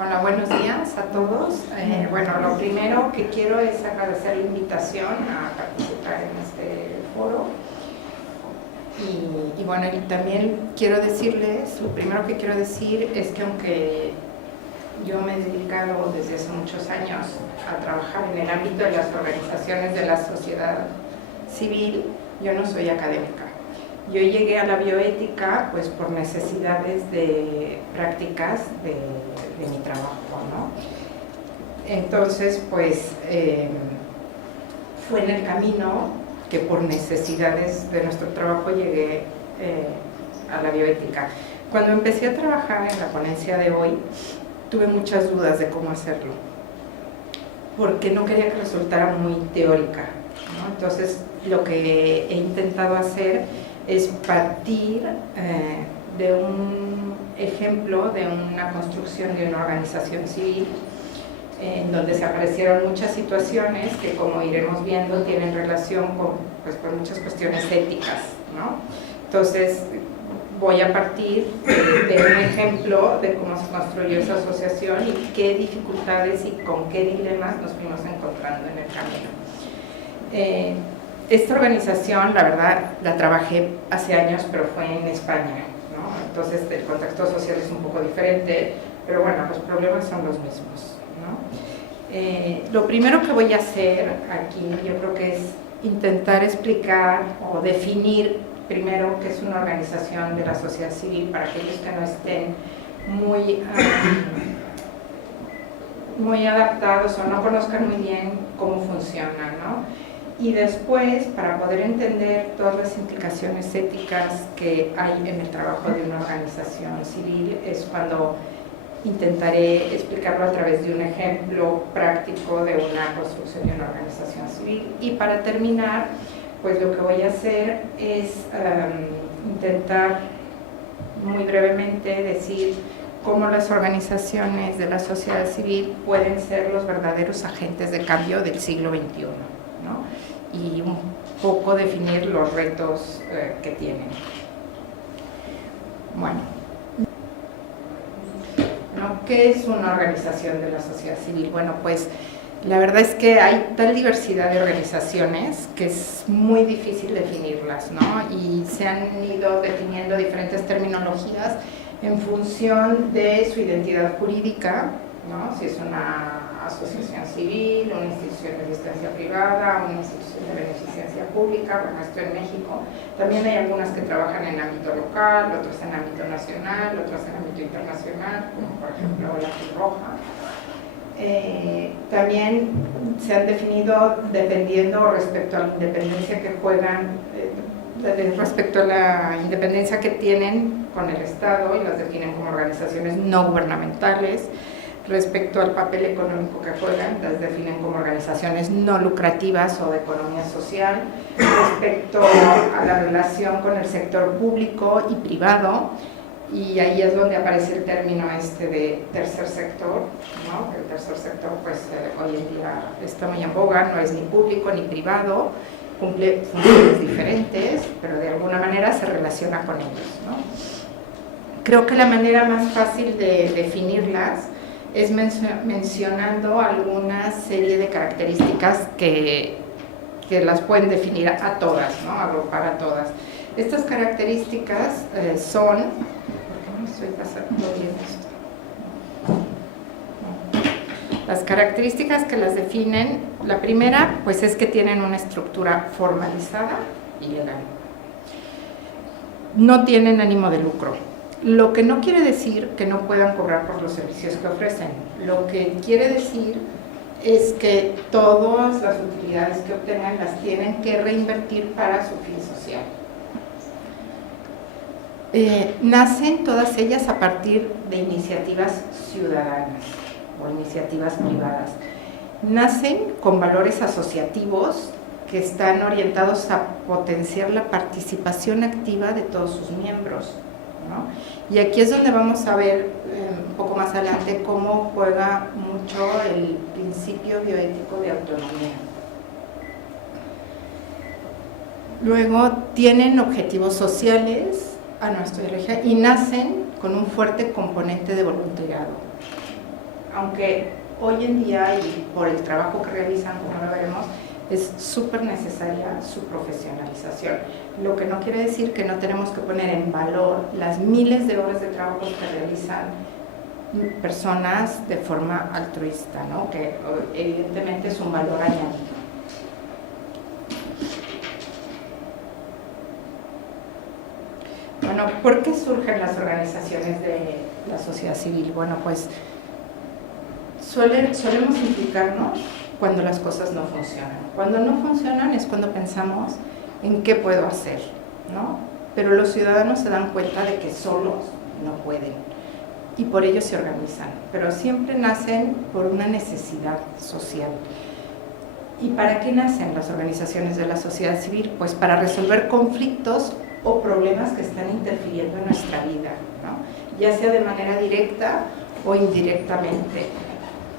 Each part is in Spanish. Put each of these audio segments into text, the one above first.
Hola, buenos días a todos. Bueno, lo primero que quiero es agradecer la invitación a participar en este foro. Y bueno, y también quiero decirles, lo primero que quiero decir es que aunque yo me he dedicado desde hace muchos años a trabajar en el ámbito de las organizaciones de la sociedad civil, yo no soy académica. Yo llegué a la bioética pues por necesidades de prácticas de mi trabajo, ¿no? Entonces pues fue en el camino que por necesidades de nuestro trabajo llegué a la bioética. Cuando empecé a trabajar en la ponencia de hoy, tuve muchas dudas de cómo hacerlo, porque no quería que resultara muy teórica, ¿no? Entonces lo que he intentado hacer es partir de un ejemplo de una construcción de una organización civil en donde se aparecieron muchas situaciones que, como iremos viendo, tienen relación con muchas cuestiones éticas, ¿no? Entonces voy a partir de un ejemplo de cómo se construyó esa asociación y qué dificultades y con qué dilemas nos fuimos encontrando en el camino. Esta organización, la verdad, la trabajé hace años, pero fue en España, ¿no? Entonces el contexto social es un poco diferente, pero bueno, los problemas son los mismos, ¿no? Lo primero que voy a hacer aquí, yo creo que es intentar explicar o definir primero qué es una organización de la sociedad civil para aquellos que no estén muy adaptados o no conozcan muy bien cómo funciona, ¿no? Y después, para poder entender todas las implicaciones éticas que hay en el trabajo de una organización civil, es cuando intentaré explicarlo a través de un ejemplo práctico de una construcción de una organización civil. Y para terminar, pues lo que voy a hacer es intentar muy brevemente decir cómo las organizaciones de la sociedad civil pueden ser los verdaderos agentes de cambio del siglo XXI, ¿no? Y un poco definir los retos que tienen. Bueno, ¿qué es una organización de la sociedad civil? Bueno, pues la verdad es que hay tal diversidad de organizaciones que es muy difícil definirlas, ¿no? Y se han ido definiendo diferentes terminologías en función de su identidad jurídica, ¿no? Si es una asociación civil, una institución de asistencia privada, una institución de beneficencia pública, bueno, esto en México. También hay algunas que trabajan en ámbito local, otras en ámbito nacional, otras en ámbito internacional, como por ejemplo la Cruz Roja. También se han definido dependiendo respecto a la independencia que juegan, respecto a la independencia que tienen con el Estado, y las definen como organizaciones no gubernamentales. Respecto al papel económico que juegan, las definen como organizaciones no lucrativas o de economía social. Respecto a la relación con el sector público y privado, y ahí es donde aparece el término de tercer sector, ¿no? El tercer sector pues hoy en día está muy en boga, no es ni público ni privado, cumple funciones diferentes, pero de alguna manera se relaciona con ellos, ¿no? Creo que la manera más fácil de definirlas es mencionando alguna serie de características que las pueden definir a todas, ¿no? Agrupar a todas. Estas características son... ¿Por qué no estoy pasando bien esto? No. Las características que las definen, la primera, pues es que tienen una estructura formalizada y legal. No tienen ánimo de lucro. Lo que no quiere decir que no puedan cobrar por los servicios que ofrecen. Lo que quiere decir es que todas las utilidades que obtengan las tienen que reinvertir para su fin social. Nacen todas ellas a partir de iniciativas ciudadanas o iniciativas privadas. Nacen con valores asociativos que están orientados a potenciar la participación activa de todos sus miembros, ¿no? Y aquí es donde vamos a ver un poco más adelante cómo juega mucho el principio bioético de autonomía. Luego tienen objetivos sociales a nuestra ideología y nacen con un fuerte componente de voluntariado. aunque hoy en día y por el trabajo que realizan, como lo veremos, es súper necesaria su profesionalización. Lo que no quiere decir que no tenemos que poner en valor las miles de horas de trabajo que realizan personas de forma altruista, ¿no? Que evidentemente es un valor añadido. Bueno, ¿por qué surgen las organizaciones de la sociedad civil? Bueno, pues solemos implicarnos cuando las cosas no funcionan. Cuando no funcionan es cuando pensamos en qué puedo hacer, ¿no? Pero los ciudadanos se dan cuenta de que solos no pueden y por ello se organizan, pero siempre nacen por una necesidad social. ¿Y para qué nacen las organizaciones de la sociedad civil? Pues para resolver conflictos o problemas que están interfiriendo en nuestra vida, ¿no? Ya sea de manera directa o indirectamente.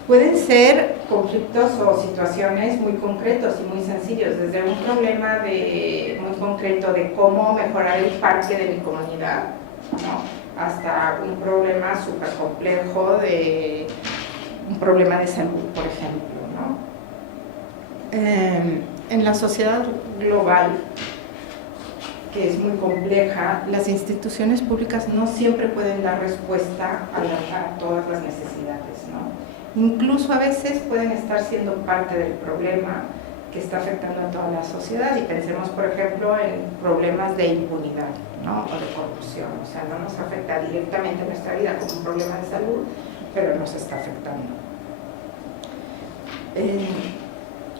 Pueden ser conflictos o situaciones muy concretos y muy sencillos, desde un problema muy concreto de cómo mejorar el parque de mi comunidad, ¿no? Hasta un problema súper complejo de un problema de salud, por ejemplo, ¿no? En la sociedad global, que es muy compleja, las instituciones públicas no siempre pueden dar respuesta a todas las necesidades, ¿no? Incluso a veces pueden estar siendo parte del problema que está afectando a toda la sociedad, y pensemos, por ejemplo, en problemas de impunidad, ¿no? O de corrupción. O sea, no nos afecta directamente a nuestra vida como un problema de salud, pero nos está afectando.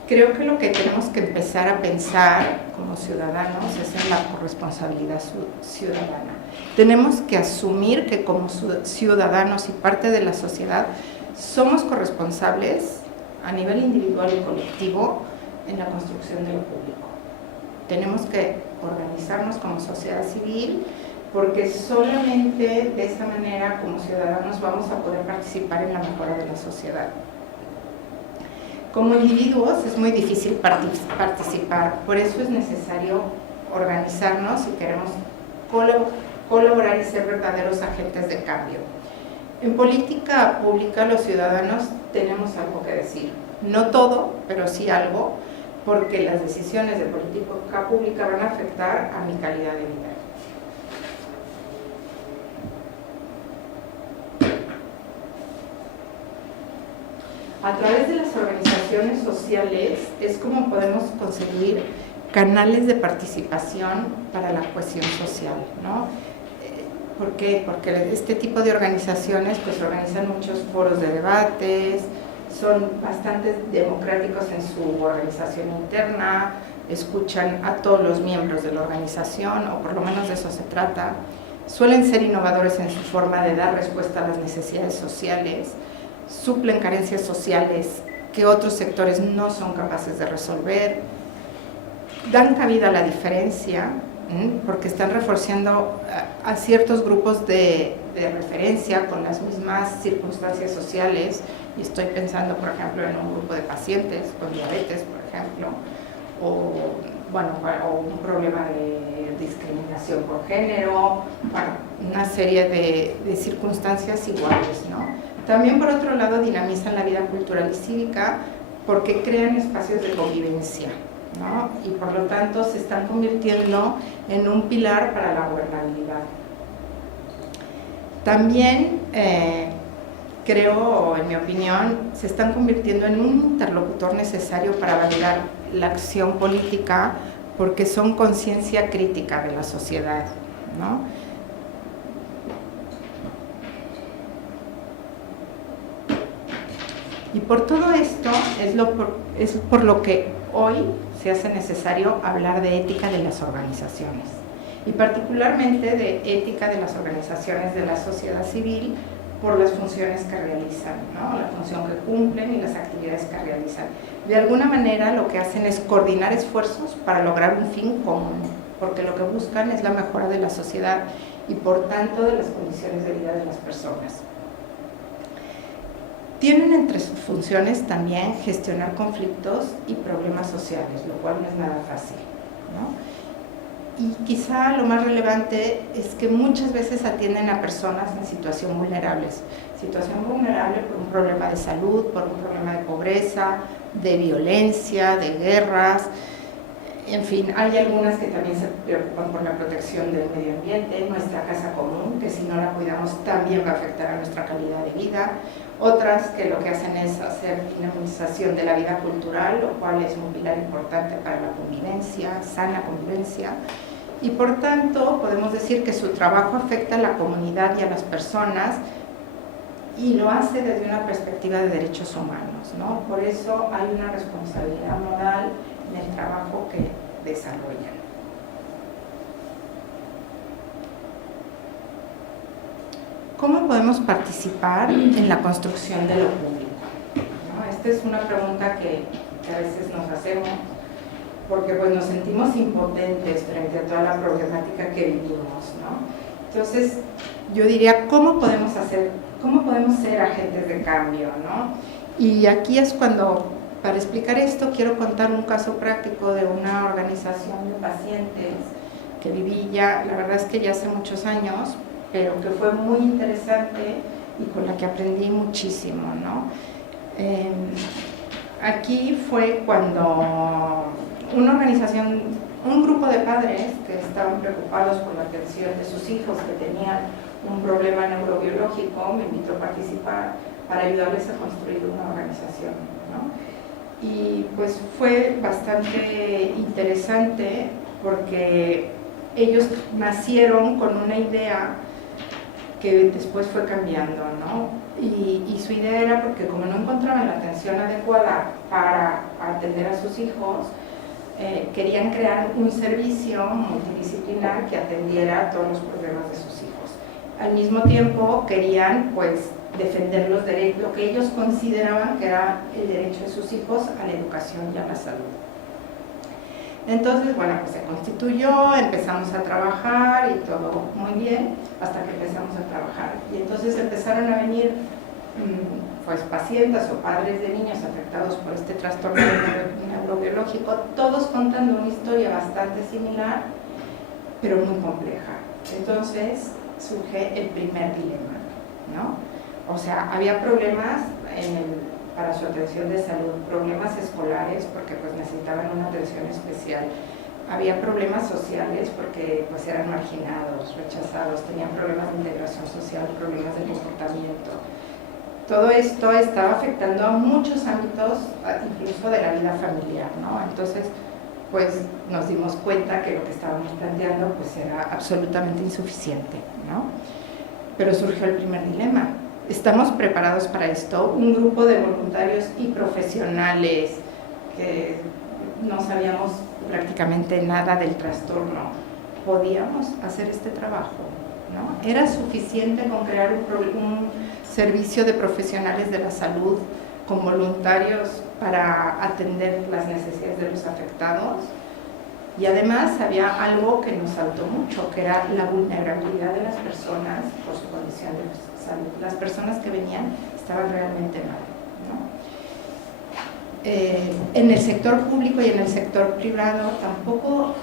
Creo que lo que tenemos que empezar a pensar como ciudadanos es en la corresponsabilidad ciudadana. Tenemos que asumir que como ciudadanos y parte de la sociedad somos corresponsables a nivel individual y colectivo en la construcción de lo público. Tenemos que organizarnos como sociedad civil, porque solamente de esa manera como ciudadanos vamos a poder participar en la mejora de la sociedad. Como individuos es muy difícil participar, por eso es necesario organizarnos si queremos colaborar y ser verdaderos agentes de cambio. En política pública los ciudadanos tenemos algo que decir, no todo, pero sí algo, porque las decisiones de política pública van a afectar a mi calidad de vida. A través de las organizaciones sociales es como podemos conseguir canales de participación para la cohesión social, ¿no? ¿Por qué? Porque este tipo de organizaciones pues organizan muchos foros de debates, son bastante democráticos en su organización interna, escuchan a todos los miembros de la organización, o por lo menos de eso se trata, suelen ser innovadores en su forma de dar respuesta a las necesidades sociales, suplen carencias sociales que otros sectores no son capaces de resolver, dan cabida a la diferencia, porque están reforzando a ciertos grupos de referencia con las mismas circunstancias sociales, y estoy pensando, por ejemplo, en un grupo de pacientes con diabetes, por ejemplo, o un problema de discriminación por género, una serie de circunstancias iguales, ¿no? También, por otro lado, dinamizan la vida cultural y cívica porque crean espacios de convivencia, ¿no? Y por lo tanto se están convirtiendo en un pilar para la gobernabilidad. También creo, en mi opinión, se están convirtiendo en un interlocutor necesario para validar la acción política porque son conciencia crítica de la sociedad, ¿no? Y por todo esto es por lo que hoy se hace necesario hablar de ética de las organizaciones, y particularmente de ética de las organizaciones de la sociedad civil por las funciones que realizan, ¿no? La función que cumplen y las actividades que realizan. De alguna manera lo que hacen es coordinar esfuerzos para lograr un fin común, porque lo que buscan es la mejora de la sociedad y por tanto de las condiciones de vida de las personas. Tienen entre sus funciones también gestionar conflictos y problemas sociales, lo cual no es nada fácil, ¿no? y quizá lo más relevante es que muchas veces atienden a personas en situación vulnerable por un problema de salud, por un problema de pobreza, de violencia, de guerras. En fin, hay algunas que también se preocupan por la protección del medio ambiente, nuestra casa común, que si no la cuidamos también va a afectar a nuestra calidad de vida. Otras que lo que hacen es hacer dinamización de la vida cultural, lo cual es un pilar importante para la convivencia, sana convivencia. Y por tanto, podemos decir que su trabajo afecta a la comunidad y a las personas y lo hace desde una perspectiva de derechos humanos, ¿no? Por eso hay una responsabilidad moral en el trabajo que desarrollan. ¿Cómo podemos participar en la construcción de lo público? ¿No? Esta es una pregunta que a veces nos hacemos porque pues, nos sentimos impotentes frente a toda la problemática que vivimos, ¿no? Entonces, yo diría, ¿cómo podemos ser agentes de cambio, ¿no? Y aquí es cuando, para explicar esto, quiero contar un caso práctico de una organización de pacientes que viví ya, la verdad es que ya hace muchos años, pero que fue muy interesante y con la que aprendí muchísimo, ¿no? Aquí fue cuando una organización, un grupo de padres que estaban preocupados por la atención de sus hijos que tenían un problema neurobiológico, me invitó a participar para ayudarles a construir una organización, ¿no? Y pues fue bastante interesante porque ellos nacieron con una idea que después fue cambiando, ¿no? Y su idea era porque como no encontraban la atención adecuada para atender a sus hijos, querían crear un servicio multidisciplinar que atendiera todos los problemas de sus hijos. Al mismo tiempo querían pues defender los derechos, lo que ellos consideraban que era el derecho de sus hijos a la educación y a la salud. Entonces, bueno, pues se constituyó, empezamos a trabajar y todo muy bien, hasta que empezamos a trabajar. Y entonces empezaron a venir pues pacientes o padres de niños afectados por este trastorno neurobiológico, todos contando una historia bastante similar, pero muy compleja. Entonces surge el primer dilema, ¿no? O sea, había problemas para su atención de salud, problemas escolares porque pues necesitaban una atención especial, había problemas sociales porque pues eran marginados, rechazados, tenían problemas de integración social, problemas de comportamiento. Todo esto estaba afectando a muchos ámbitos, incluso de la vida familiar, ¿no? Entonces, pues nos dimos cuenta que lo que estábamos planteando pues era absolutamente insuficiente, ¿no? Pero surgió el primer dilema. ¿Estamos preparados para esto? Un grupo de voluntarios y profesionales que no sabíamos prácticamente nada del trastorno, ¿podíamos hacer este trabajo? ¿No? ¿Era suficiente con crear un servicio de profesionales de la salud con voluntarios para atender las necesidades de los afectados? Y además había algo que nos saltó mucho, que era la vulnerabilidad de las personas por su condición de salud. Las personas que venían estaban realmente mal, ¿no? En el sector público y en el sector privado tampoco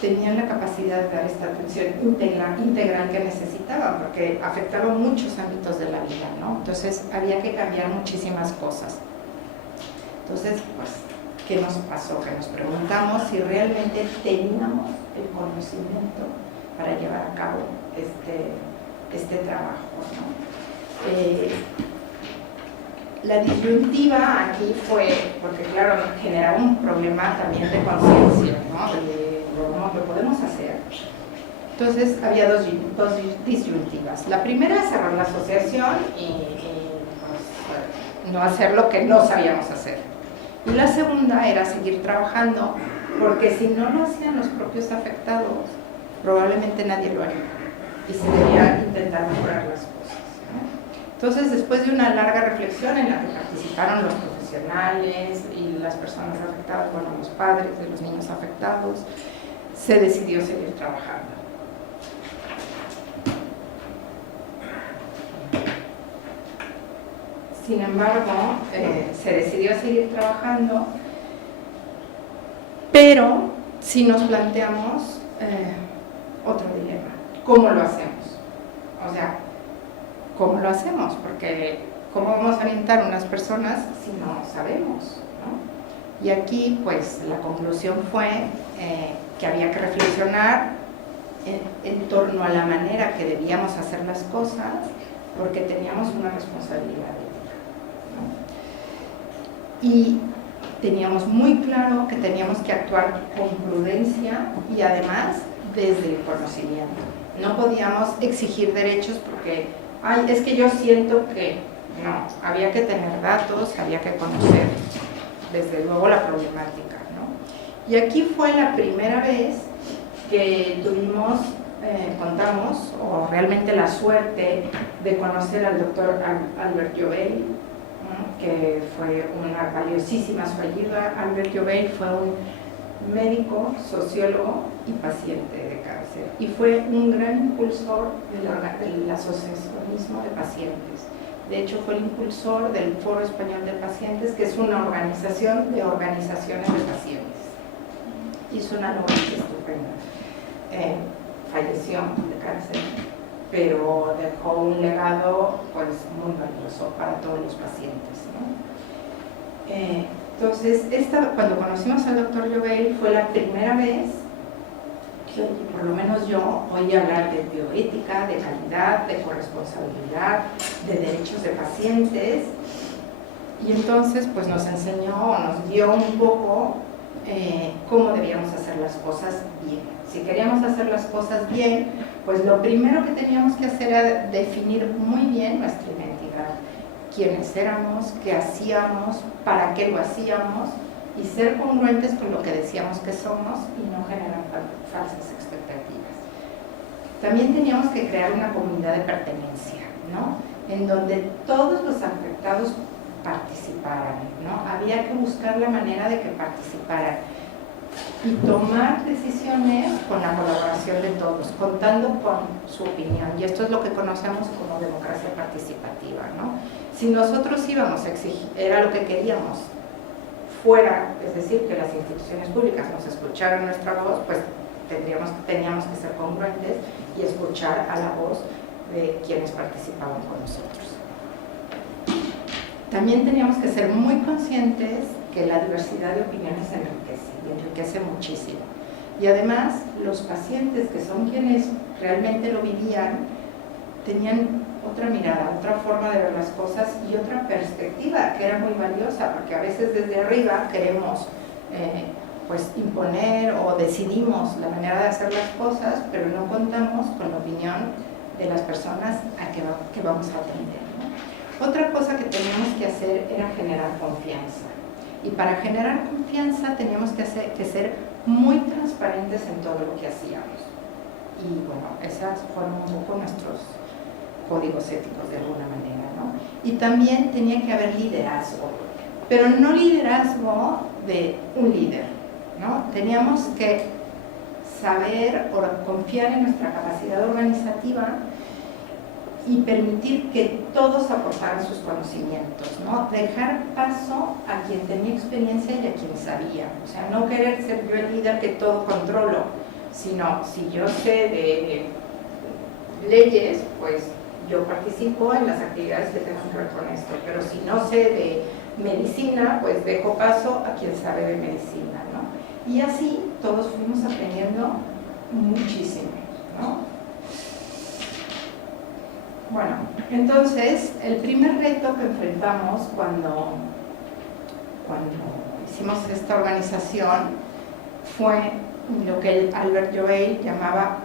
tenían la capacidad de dar esta atención integral que necesitaban, porque afectaba muchos ámbitos de la vida, ¿no? Entonces había que cambiar muchísimas cosas. Entonces, pues, ¿qué nos pasó? Que nos preguntamos si realmente teníamos el conocimiento para llevar a cabo este trabajo, ¿no? La disyuntiva aquí fue, porque claro, generaba un problema también de conciencia, ¿no? ¿Lo podemos hacer? Entonces había dos disyuntivas. La primera es cerrar la asociación y pues, no hacer lo que no sabíamos hacer. Y la segunda era seguir trabajando, porque si no lo hacían los propios afectados, probablemente nadie lo haría. Y se debía intentar mejorar las cosas, ¿no? Entonces, después de una larga reflexión en la que participaron los profesionales y las personas afectadas, bueno, los padres de los niños afectados, se decidió seguir trabajando. Sin embargo, se decidió seguir trabajando, pero si nos planteamos otro dilema. ¿Cómo lo hacemos? O sea, ¿cómo lo hacemos? Porque ¿cómo vamos a orientar a unas personas si no sabemos, ¿no? Y aquí, pues, la conclusión fue que había que reflexionar en torno a la manera que debíamos hacer las cosas, porque teníamos una responsabilidad ética, ¿no? Y teníamos muy claro que teníamos que actuar con prudencia y además desde el conocimiento. No podíamos exigir derechos porque, ay, es que yo siento que no, había que tener datos, había que conocer desde luego la problemática, ¿no? Y aquí fue la primera vez que contamos, o realmente la suerte de conocer al doctor Albert Jovell, ¿no? Que fue una valiosísima su ayuda. Albert Jovell fue un médico, sociólogo y paciente de cáncer, y fue un gran impulsor del asociacionismo de pacientes. De hecho, fue el impulsor del Foro Español de Pacientes, que es una organización de organizaciones de pacientes. Hizo una labor estupenda. Falleció de cáncer, pero dejó un legado pues muy valioso para todos los pacientes, ¿no? Entonces, cuando conocimos al doctor Jovell fue la primera vez que, por lo menos yo, oí hablar de bioética, de calidad, de corresponsabilidad, de derechos de pacientes, y entonces pues nos enseñó, nos dio un poco cómo debíamos hacer las cosas bien. Si queríamos hacer las cosas bien, pues lo primero que teníamos que hacer era definir muy bien nuestra identidad, quiénes éramos, qué hacíamos, para qué lo hacíamos, y ser congruentes con lo que decíamos que somos y no generar falsas expectativas. También teníamos que crear una comunidad de pertenencia, ¿no? En donde todos los afectados participaran, ¿no? Había que buscar la manera de que participaran y tomar decisiones con la colaboración de todos, contando con su opinión, y esto es lo que conocemos como democracia participativa, ¿no? Si nosotros íbamos a exigir, era lo que queríamos, fuera, es decir, que las instituciones públicas nos escucharan nuestra voz, pues teníamos que ser congruentes y escuchar a la voz de quienes participaban con nosotros. También teníamos que ser muy conscientes que la diversidad de opiniones enriquece muchísimo. Y además, los pacientes, que son quienes realmente lo vivían, tenían otra mirada, otra forma de ver las cosas y otra perspectiva que era muy valiosa, porque a veces desde arriba queremos pues imponer o decidimos la manera de hacer las cosas, pero no contamos con la opinión de las personas que vamos a atender, ¿no? Otra cosa que teníamos que hacer era generar confianza. Y para generar confianza teníamos que ser muy transparentes en todo lo que hacíamos. Y bueno, esas fueron un poco nuestros códigos éticos de alguna manera, ¿no? Y también tenía que haber liderazgo, pero no liderazgo de un líder, ¿no? Teníamos que saber o confiar en nuestra capacidad organizativa y permitir que todos aportaran sus conocimientos, ¿no? Dejar paso a quien tenía experiencia y a quien sabía. O sea, no querer ser yo el líder que todo controlo, sino si yo sé de leyes, pues yo participo en las actividades que tengan que ver con esto, pero si no sé de medicina, pues dejo paso a quien sabe de medicina, ¿no? Y así todos fuimos aprendiendo muchísimo, ¿no? Bueno, entonces, el primer reto que enfrentamos cuando hicimos esta organización fue lo que Albert Jovell llamaba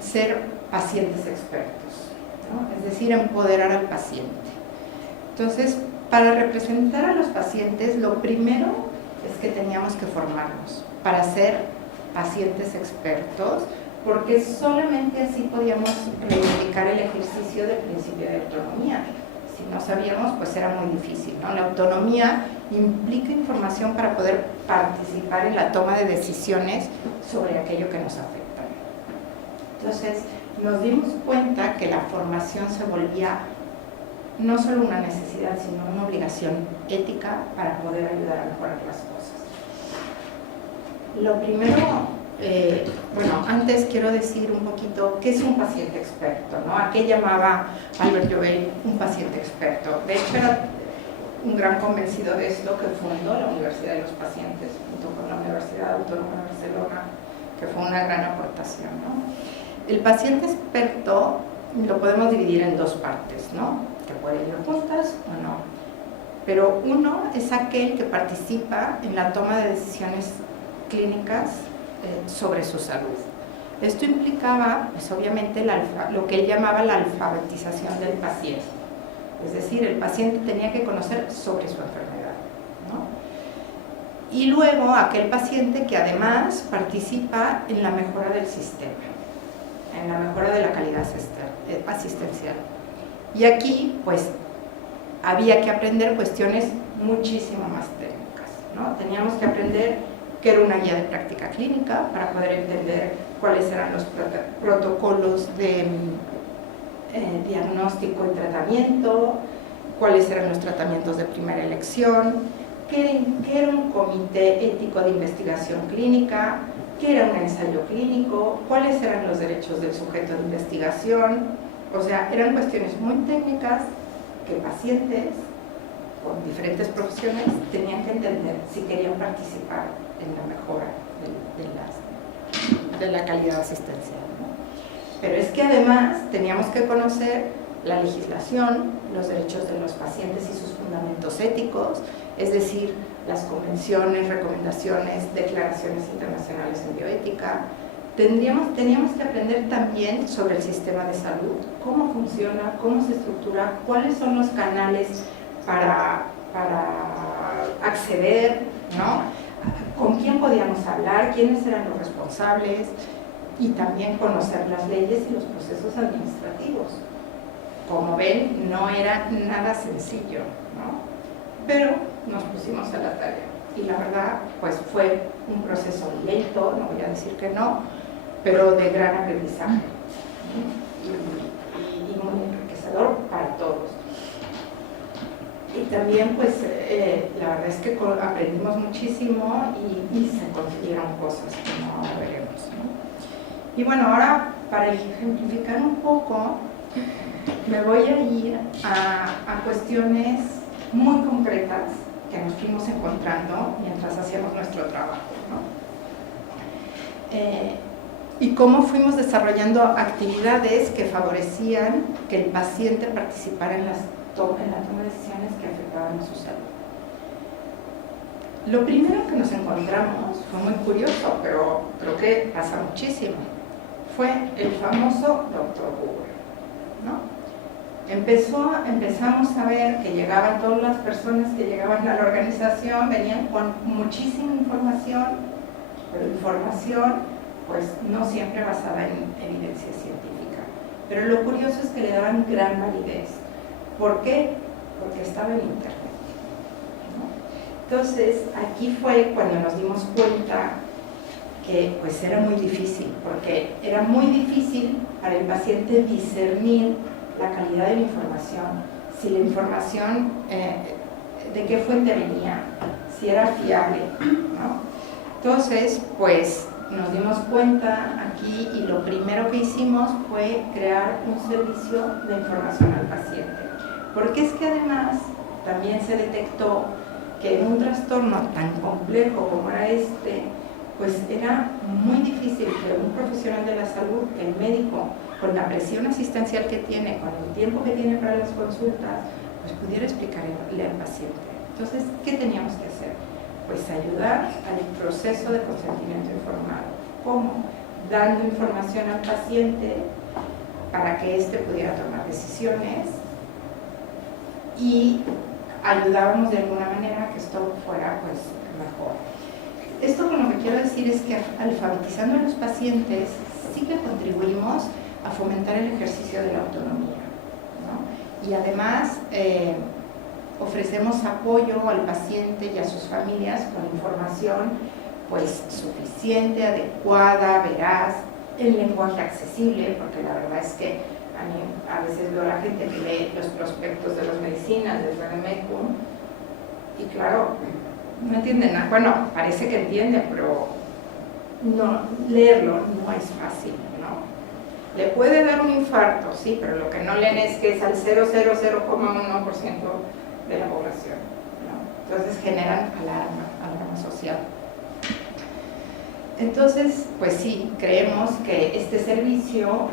ser pacientes expertos, ¿no? Es decir, empoderar al paciente. Entonces, para representar a los pacientes, lo primero es que teníamos que formarnos para ser pacientes expertos, porque solamente así podíamos reivindicar el ejercicio del principio de autonomía. Si no sabíamos, pues era muy difícil, ¿no? La autonomía implica información para poder participar en la toma de decisiones sobre aquello que nos afecta. Entonces, nos dimos cuenta que la formación se volvía no solo una necesidad, sino una obligación ética para poder ayudar a mejorar las cosas. Lo primero Bueno, antes quiero decir un poquito qué es un paciente experto, ¿no? ¿A qué llamaba Albert Joubert un paciente experto? De hecho, era un gran convencido de esto que fundó la Universidad de los Pacientes, junto con la Universidad Autónoma de Barcelona, que fue una gran aportación, ¿no? El paciente experto lo podemos dividir en dos partes, ¿no? Que pueden ir juntas o no. Pero uno es aquel que participa en la toma de decisiones clínicas sobre su salud. Esto implicaba, pues obviamente, lo que él llamaba la alfabetización del paciente. Es decir, el paciente tenía que conocer sobre su enfermedad, ¿no? Y luego aquel paciente que además participa en la mejora del sistema, en la mejora de la calidad asistencial. Y aquí, pues, había que aprender cuestiones muchísimo más técnicas, ¿no? Teníamos que aprender qué era una guía de práctica clínica para poder entender cuáles eran los protocolos de diagnóstico y tratamiento, cuáles eran los tratamientos de primera elección, qué era un comité ético de investigación clínica, qué era un ensayo clínico, cuáles eran los derechos del sujeto de investigación. O sea, eran cuestiones muy técnicas que pacientes con diferentes profesiones tenían que entender si querían participar en la mejora de la calidad asistencial, ¿no? Pero es que además teníamos que conocer la legislación, los derechos de los pacientes y sus fundamentos éticos, es decir, las convenciones, recomendaciones, declaraciones internacionales en bioética. Teníamos que aprender también sobre el sistema de salud, cómo funciona, cómo se estructura, cuáles son los canales para acceder, ¿no? Con quién podíamos hablar, quiénes eran los responsables, y también conocer las leyes y los procesos administrativos. Como ven, no era nada sencillo, ¿no? Pero nos pusimos a la tarea y la verdad, pues fue un proceso lento, no voy a decir que no, pero de gran aprendizaje y muy enriquecedor para todos. Y también, pues, la verdad es que aprendimos muchísimo y se consiguieron cosas, como ahora veremos, ¿no? Y bueno, ahora, para ejemplificar un poco, me voy a ir a cuestiones muy concretas que nos fuimos encontrando mientras hacíamos nuestro trabajo, ¿no? Y cómo fuimos desarrollando actividades que favorecían que el paciente participara en la toma de decisiones que afectaban a su salud. Lo primero que nos encontramos fue muy curioso, pero creo que pasa muchísimo. Fue el famoso Dr. Google, ¿no? Empezamos a ver que llegaban todas las personas que llegaban a la organización, venían con muchísima información, pero información pues no siempre basada en evidencia científica. Pero lo curioso es que le daban gran validez. ¿Por qué? Porque estaba en internet, ¿no? Entonces, aquí fue cuando nos dimos cuenta que pues era muy difícil, porque era muy difícil para el paciente discernir la calidad de la información, si la información de qué fuente venía, si era fiable, ¿no? Entonces, pues nos dimos cuenta aquí y lo primero que hicimos fue crear un servicio de información al paciente, porque es que además también se detectó que en un trastorno tan complejo como era este, pues era muy difícil que un profesional de la salud, el médico, con la presión asistencial que tiene, con el tiempo que tiene para las consultas, pues pudiera explicarle al paciente. Entonces, ¿qué teníamos que hacer? Pues ayudar al proceso de consentimiento informado. ¿Cómo? Dando información al paciente para que éste pudiera tomar decisiones y ayudábamos de alguna manera a que esto fuera pues mejor. Esto con lo que quiero decir es que alfabetizando a los pacientes sí que contribuimos a fomentar el ejercicio de la autonomía, ¿no? Y además ofrecemos apoyo al paciente y a sus familias con información pues suficiente, adecuada, veraz, en lenguaje accesible, porque la verdad es que a mí a veces veo a la gente que lee los prospectos de las medicinas del Vademecum y claro, no entienden nada. Bueno, parece que entienden, pero no, leerlo no es fácil, ¿no? Le puede dar un infarto, sí, pero lo que no leen es que es al 0,001% de la población, ¿no? Entonces generan alarma social. Entonces, pues sí, creemos que este servicio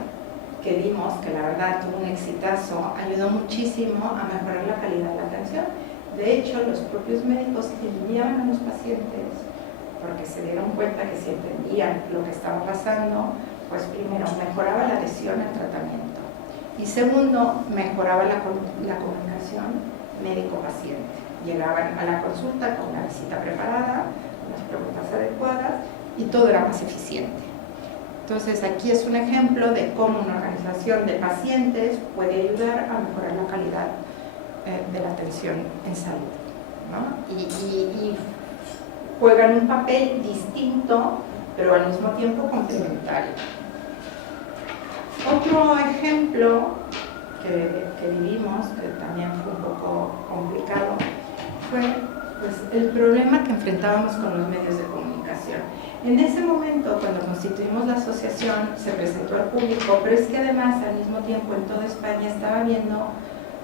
que dimos, que la verdad tuvo un exitazo, ayudó muchísimo a mejorar la calidad de la atención. De hecho, los propios médicos enviaban a los pacientes porque se dieron cuenta que si entendían lo que estaba pasando, pues primero mejoraba la adhesión al tratamiento y segundo, mejoraba la comunicación médico-paciente. Llegaban a la consulta con una visita preparada, con las preguntas adecuadas y todo era más eficiente. Entonces aquí es un ejemplo de cómo una organización de pacientes puede ayudar a mejorar la calidad de la atención en salud, ¿no? Y juegan un papel distinto, pero al mismo tiempo complementario. Otro ejemplo que vivimos, que también fue un poco complicado, fue pues, el problema que enfrentábamos con los medios de comunicación. En ese momento, cuando constituimos la asociación, se presentó al público, pero es que además, al mismo tiempo, en toda España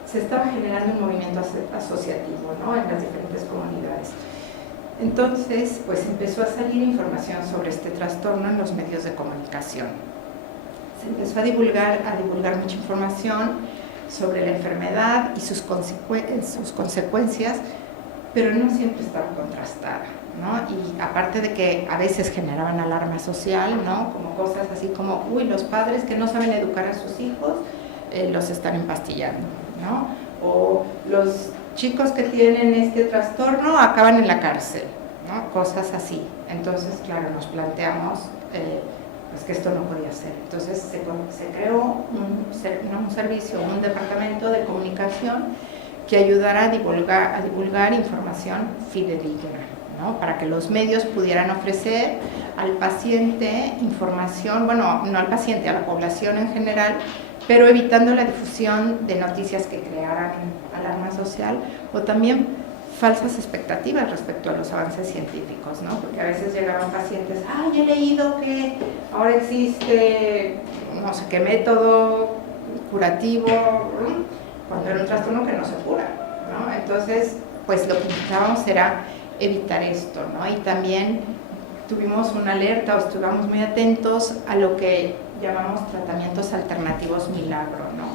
se estaba generando un movimiento asociativo, ¿no?, en las diferentes comunidades. Entonces, pues empezó a salir información sobre este trastorno en los medios de comunicación. Se empezó a divulgar mucha información sobre la enfermedad y sus consecuencias, pero no siempre estaba contrastada, ¿no? Y aparte de que a veces generaban alarma social, ¿no?, como cosas así como, uy, los padres que no saben educar a sus hijos los están empastillando, ¿no? O los chicos que tienen este trastorno acaban en la cárcel, ¿no? Cosas así. Entonces, claro, nos planteamos pues que esto no podía ser. Entonces se creó un servicio, un departamento de comunicación que ayudara a divulgar información fidedigna, ¿no?, para que los medios pudieran ofrecer al paciente información, bueno, no al paciente, a la población en general, pero evitando la difusión de noticias que crearan alarma social o también falsas expectativas respecto a los avances científicos, ¿no? Porque a veces llegaban pacientes, he leído que ahora existe no sé qué método curativo, cuando era un trastorno que no se cura, ¿no? Entonces, pues lo que intentábamos era evitar esto, ¿no? Y también tuvimos una alerta o estuvimos muy atentos a lo que llamamos tratamientos alternativos milagro, ¿no?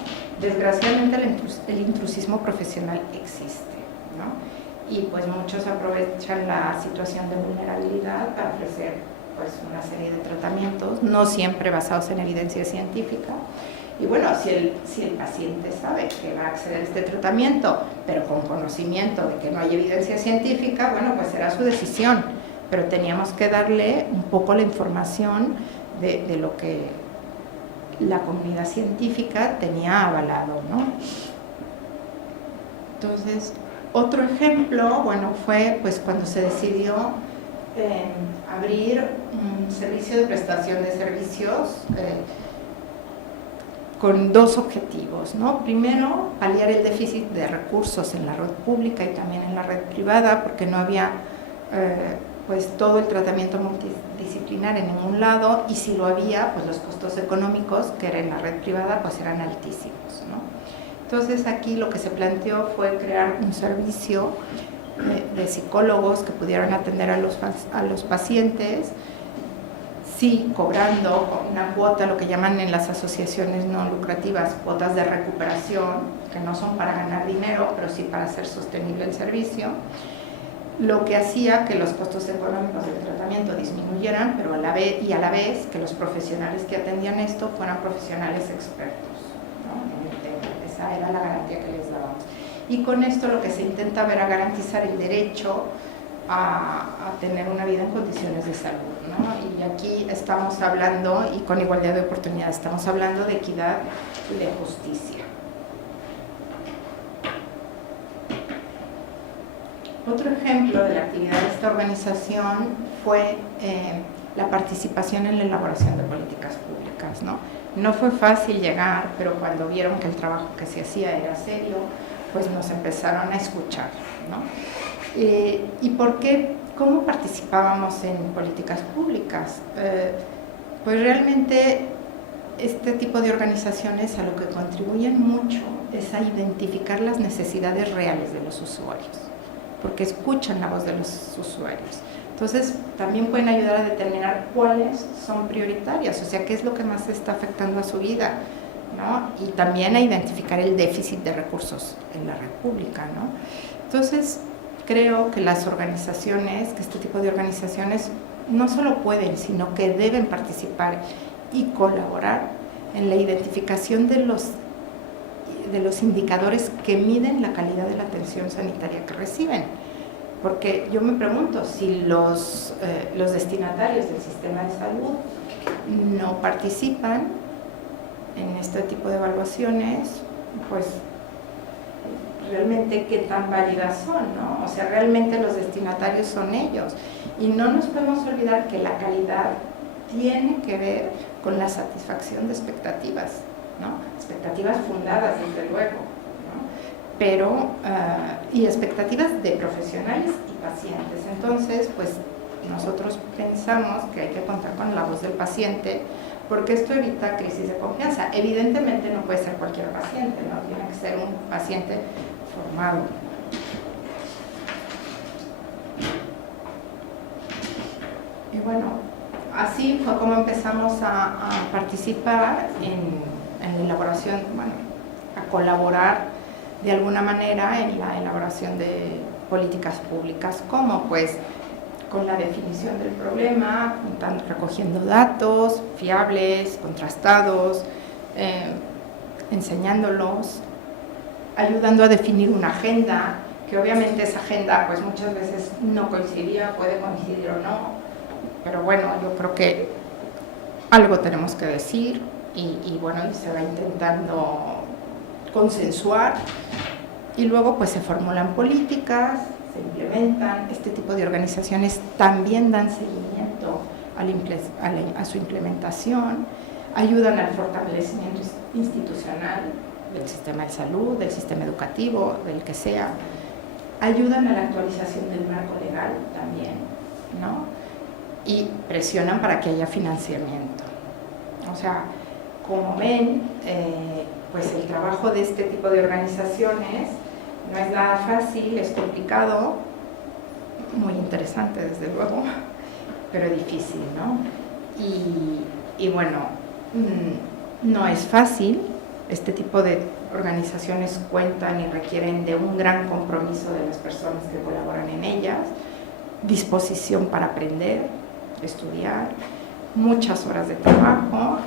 Desgraciadamente el intrusismo profesional existe, ¿no? Y pues muchos aprovechan la situación de vulnerabilidad para ofrecer pues una serie de tratamientos, no siempre basados en evidencia científica. Y bueno, si el paciente sabe que va a acceder a este tratamiento, pero con conocimiento de que no hay evidencia científica, bueno, pues será su decisión. Pero teníamos que darle un poco la información de lo que la comunidad científica tenía avalado, ¿no? Entonces, otro ejemplo, bueno, fue pues cuando se decidió abrir un servicio de prestación de servicios con dos objetivos, ¿no? Primero, paliar el déficit de recursos en la red pública y también en la red privada, porque no había pues todo el tratamiento multidisciplinar en ningún lado, y si lo había, pues los costos económicos, que era en la red privada, pues eran altísimos, ¿no? Entonces aquí lo que se planteó fue crear un servicio de psicólogos que pudieran atender a los pacientes, sí cobrando una cuota, lo que llaman en las asociaciones no lucrativas, cuotas de recuperación, que no son para ganar dinero, pero sí para hacer sostenible el servicio, lo que hacía que los costos económicos del tratamiento disminuyeran, pero a la vez que los profesionales que atendían esto fueran profesionales expertos, ¿no?, en el tema. Esa era la garantía que les dábamos. Y con esto lo que se intentaba era garantizar el derecho a tener una vida en condiciones de salud, ¿no? Y aquí estamos hablando, y con igualdad de oportunidades, estamos hablando de equidad y de justicia. Otro ejemplo de la actividad de esta organización fue la participación en la elaboración de políticas públicas, ¿no? No fue fácil llegar, pero cuando vieron que el trabajo que se hacía era serio, pues nos empezaron a escuchar, ¿no? ¿Y por qué ¿Cómo participábamos en políticas públicas? Pues realmente este tipo de organizaciones a lo que contribuyen mucho es a identificar las necesidades reales de los usuarios, porque escuchan la voz de los usuarios. Entonces, también pueden ayudar a determinar cuáles son prioritarias, o sea, qué es lo que más está afectando a su vida, ¿no? Y también a identificar el déficit de recursos en la red pública, ¿no? Entonces, creo que las organizaciones, que este tipo de organizaciones no solo pueden, sino que deben participar y colaborar en la identificación de los indicadores que miden la calidad de la atención sanitaria que reciben. Porque yo me pregunto, si los destinatarios del sistema de salud no participan en este tipo de evaluaciones, pues realmente qué tan válidas son, ¿no? O sea, realmente los destinatarios son ellos. Y no nos podemos olvidar que la calidad tiene que ver con la satisfacción de expectativas, ¿no? Expectativas fundadas, desde luego, ¿no? Pero, y expectativas de profesionales y pacientes. Entonces, pues, nosotros pensamos que hay que contar con la voz del paciente, porque esto evita crisis de confianza. Evidentemente no puede ser cualquier paciente, ¿no? Tiene que ser un paciente formado. Y bueno, así fue como empezamos a participar en la elaboración, bueno, a colaborar de alguna manera en la elaboración de políticas públicas, como pues con la definición del problema, recogiendo datos fiables, contrastados, enseñándolos, ayudando a definir una agenda, que obviamente esa agenda pues muchas veces no coincidía, puede coincidir o no, pero bueno, yo creo que algo tenemos que decir y bueno, y se va intentando consensuar y luego pues se formulan políticas, se implementan. Este tipo de organizaciones también dan seguimiento a su implementación, ayudan al fortalecimiento institucional del sistema de salud, del sistema educativo, del que sea, ayudan a la actualización del marco legal también, ¿no? Y presionan para que haya financiamiento. O sea, como ven, pues el trabajo de este tipo de organizaciones no es nada fácil, es complicado, muy interesante desde luego, pero difícil, ¿no? Y bueno, no es fácil. Este tipo de organizaciones cuentan y requieren de un gran compromiso de las personas que colaboran en ellas, disposición para aprender, estudiar, muchas horas de trabajo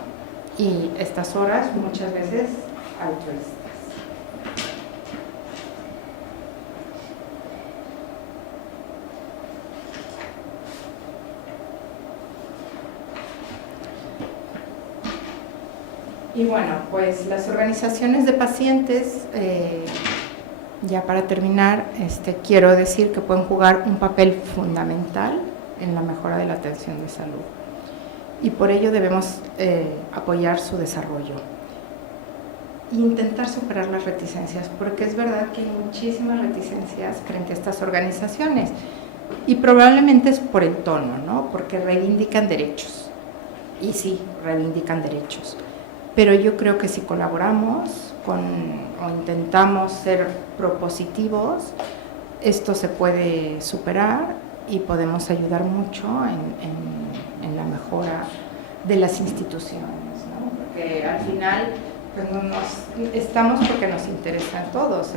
y estas horas muchas veces altruistas. Y bueno, pues las organizaciones de pacientes, ya para terminar, quiero decir que pueden jugar un papel fundamental en la mejora de la atención de salud. Y por ello debemos apoyar su desarrollo e intentar superar las reticencias, porque es verdad que hay muchísimas reticencias frente a estas organizaciones y probablemente es por el tono, ¿no? Porque reivindican derechos, y sí, reivindican derechos. Pero yo creo que si colaboramos o intentamos ser propositivos, esto se puede superar y podemos ayudar mucho en la mejora de las instituciones, ¿no? Porque al final pues estamos porque nos interesan todos.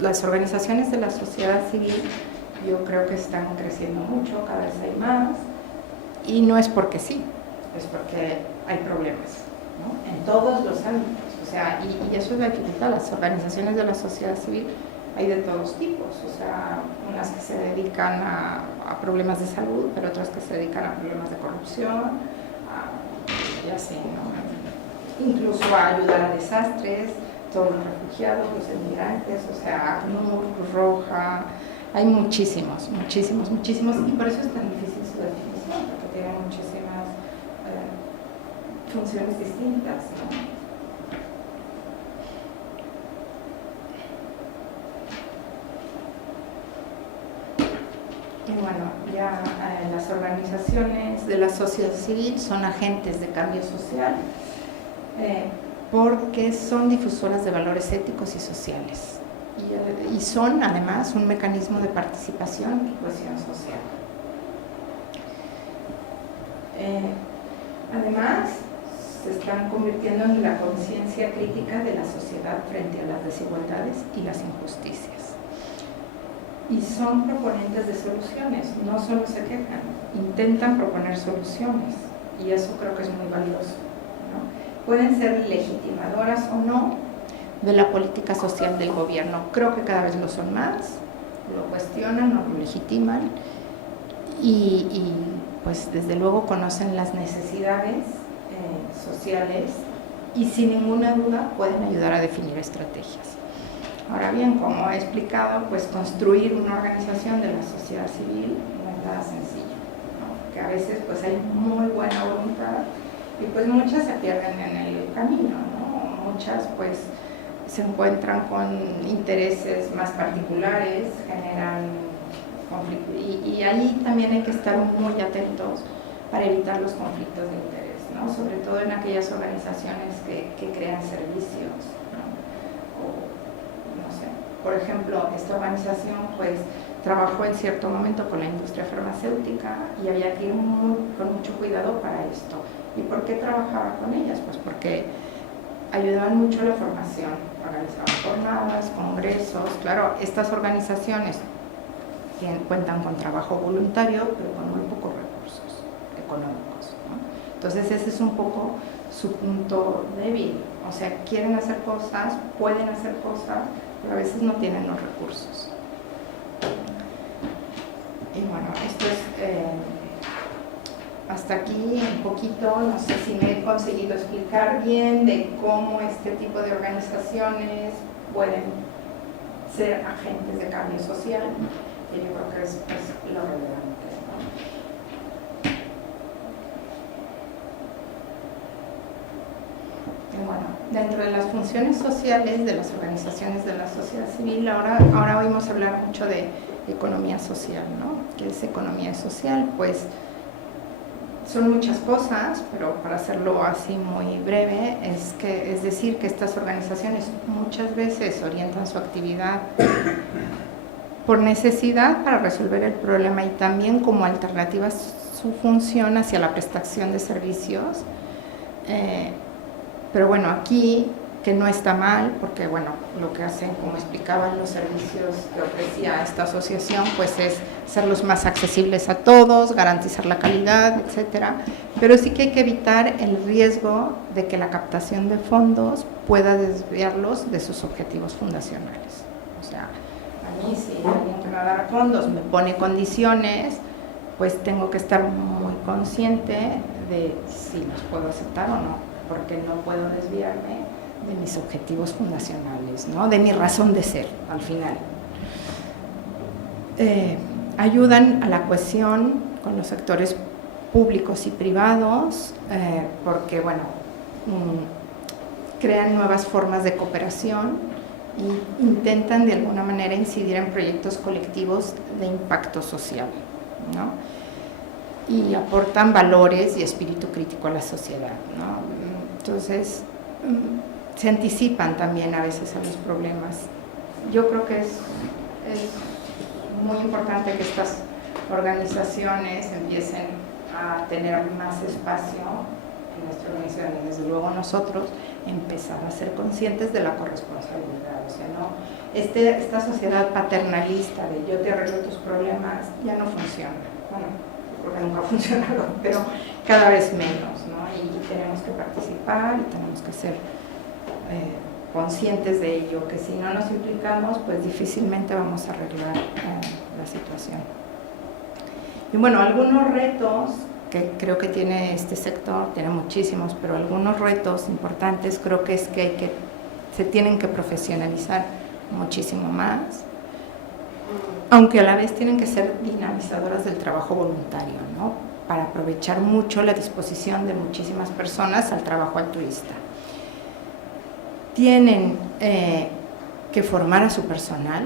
Las organizaciones de la sociedad civil yo creo que están creciendo mucho, cada vez hay más, y no es porque sí, es porque hay problemas, ¿no? En todos los ámbitos, o sea, y eso es la dificultad. Las organizaciones de la sociedad civil hay de todos tipos, o sea, unas que se dedican a problemas de salud, pero otras que se dedican a problemas de corrupción, y así, ¿no? Incluso a ayudar a desastres, todos los refugiados, los inmigrantes, o sea, ACNUR, Cruz Roja, hay muchísimos, muchísimos, muchísimos, y por eso es tan difícil su definición, porque tienen muchísimas funciones distintas, ¿no? Y decía, las organizaciones de la sociedad civil son agentes de cambio social porque son difusoras de valores éticos y sociales y son además un mecanismo de participación y cohesión social. Además, se están convirtiendo en la conciencia crítica de la sociedad frente a las desigualdades y las injusticias. Y son proponentes de soluciones, no solo se quejan, intentan proponer soluciones, y eso creo que es muy valioso, ¿no? Pueden ser legitimadoras o no de la política social del gobierno. Creo que cada vez lo son más, lo cuestionan o lo legitiman, y pues desde luego conocen las necesidades sociales y sin ninguna duda pueden ayudar a definir estrategias. Ahora bien, como he explicado, pues construir una organización de la sociedad civil no es nada sencillo, ¿no? Porque a veces pues hay muy buena voluntad y pues muchas se pierden en el camino, ¿no? Muchas pues se encuentran con intereses más particulares, generan conflictos y ahí también hay que estar muy atentos para evitar los conflictos de interés, ¿no? Sobre todo en aquellas organizaciones que crean servicios, ¿no? No sé, por ejemplo, esta organización pues trabajó en cierto momento con la industria farmacéutica y había que ir con mucho cuidado para esto. ¿Y por qué trabajaba con ellas? Pues porque ayudaban mucho a la formación, organizaban jornadas, congresos. Claro, estas organizaciones cuentan con trabajo voluntario, pero con muy pocos recursos económicos, ¿no? Entonces ese es un poco su punto débil. O sea, quieren hacer cosas, pueden hacer cosas, pero a veces no tienen los recursos. Y bueno, esto es hasta aquí un poquito, no sé si me he conseguido explicar bien de cómo este tipo de organizaciones pueden ser agentes de cambio social, y yo creo que es lo relevante, ¿no? Y bueno, dentro de las funciones sociales de las organizaciones de la sociedad civil, ahora oímos hablar mucho de economía social, ¿no? ¿Qué es economía social? Pues son muchas cosas, pero para hacerlo así muy breve, es decir que estas organizaciones muchas veces orientan su actividad por necesidad para resolver el problema y también como alternativa su función hacia la prestación de servicios. Pero bueno, aquí, que no está mal, porque bueno, lo que hacen, como explicaban los servicios que ofrecía esta asociación, pues es hacerlos más accesibles a todos, garantizar la calidad, etcétera. Pero sí que hay que evitar el riesgo de que la captación de fondos pueda desviarlos de sus objetivos fundacionales. O sea, a mí si alguien que me va a dar fondos me pone condiciones, pues tengo que estar muy consciente de si los puedo aceptar o no, porque no puedo desviarme de mis objetivos fundacionales, ¿no? De mi razón de ser, al final. Ayudan a la cohesión con los sectores públicos y privados, porque, bueno, crean nuevas formas de cooperación e intentan de alguna manera incidir en proyectos colectivos de impacto social, ¿no? Y aportan valores y espíritu crítico a la sociedad, ¿no? Entonces, se anticipan también a veces a los problemas. Yo creo que es muy importante que estas organizaciones empiecen a tener más espacio en nuestra organización y desde luego nosotros empezar a ser conscientes de la corresponsabilidad. O sea, no, esta sociedad paternalista de yo te arreglo tus problemas ya no funciona. Bueno, yo creo que nunca ha funcionado, pero cada vez menos, ¿no? Y tenemos que participar y tenemos que ser conscientes de ello, que si no nos implicamos, pues difícilmente vamos a arreglar la situación. Y bueno, algunos retos que creo que tiene este sector, tiene muchísimos, pero algunos retos importantes creo que es que se tienen que profesionalizar muchísimo más, aunque a la vez tienen que ser dinamizadoras del trabajo voluntario, ¿no? Para aprovechar mucho la disposición de muchísimas personas al trabajo altruista. Tienen que formar a su personal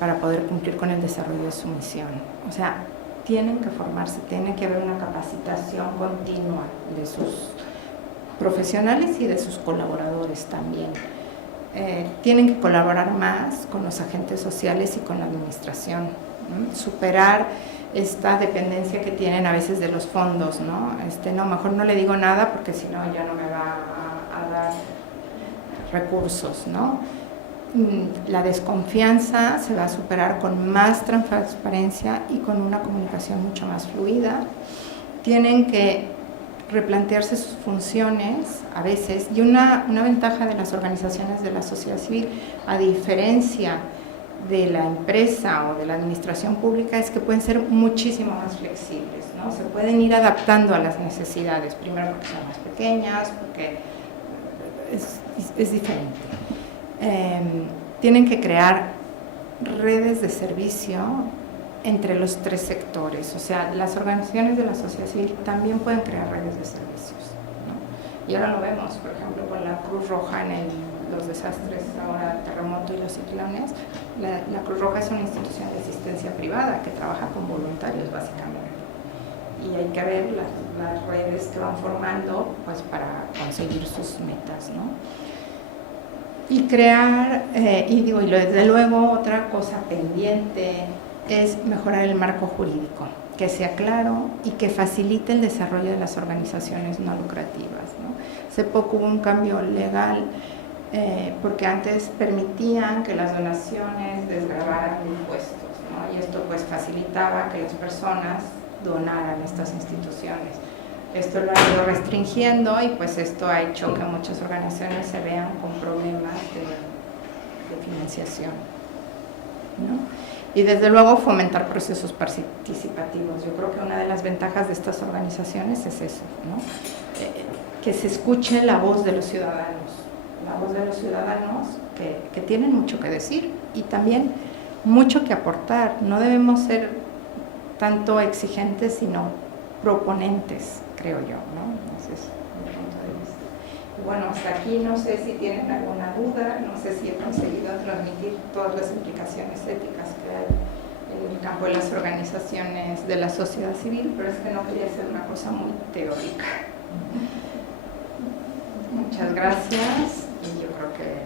para poder cumplir con el desarrollo de su misión. O sea, tienen que formarse, tiene que haber una capacitación continua de sus profesionales y de sus colaboradores también. Tienen que colaborar más con los agentes sociales y con la administración, ¿no? Superar esta dependencia que tienen a veces de los fondos, ¿no? No, mejor no le digo nada porque si no ya no me va a dar recursos, ¿no? La desconfianza se va a superar con más transparencia y con una comunicación mucho más fluida. Tienen que replantearse sus funciones a veces, y una ventaja de las organizaciones de la sociedad civil, a diferencia de la empresa o de la administración pública, es que pueden ser muchísimo más flexibles, ¿no? Se pueden ir adaptando a las necesidades, primero porque son más pequeñas, porque es diferente. Tienen que crear redes de servicio entre los tres sectores, o sea, las organizaciones de la sociedad civil también pueden crear redes de servicios, ¿no? Y ahora lo vemos, por ejemplo, con la Cruz Roja en los desastres, ahora el terremoto y los ciclones. La Cruz Roja es una institución de asistencia privada que trabaja con voluntarios básicamente, y hay que ver las redes que van formando pues para conseguir sus metas, ¿no? Y crear, y desde luego otra cosa pendiente es mejorar el marco jurídico, que sea claro y que facilite el desarrollo de las organizaciones no lucrativas, ¿no? Hace poco hubo un cambio legal porque antes permitían que las donaciones desgravaran impuestos, ¿no? Y esto pues facilitaba que las personas donaran a estas instituciones. Esto lo ha ido restringiendo y pues esto ha hecho que muchas organizaciones se vean con problemas de financiación, ¿no? Y desde luego fomentar procesos participativos. Yo creo que una de las ventajas de estas organizaciones es eso, ¿no? Que se escuche la voz de los ciudadanos que tienen mucho que decir y también mucho que aportar. No debemos ser tanto exigentes, sino proponentes, creo yo, ¿no? Ese es mi punto de vista. Y bueno, hasta aquí no sé si tienen alguna duda, no sé si he conseguido transmitir todas las implicaciones éticas que hay en el campo de las organizaciones de la sociedad civil, pero es que no quería hacer una cosa muy teórica. Muchas gracias y yo creo que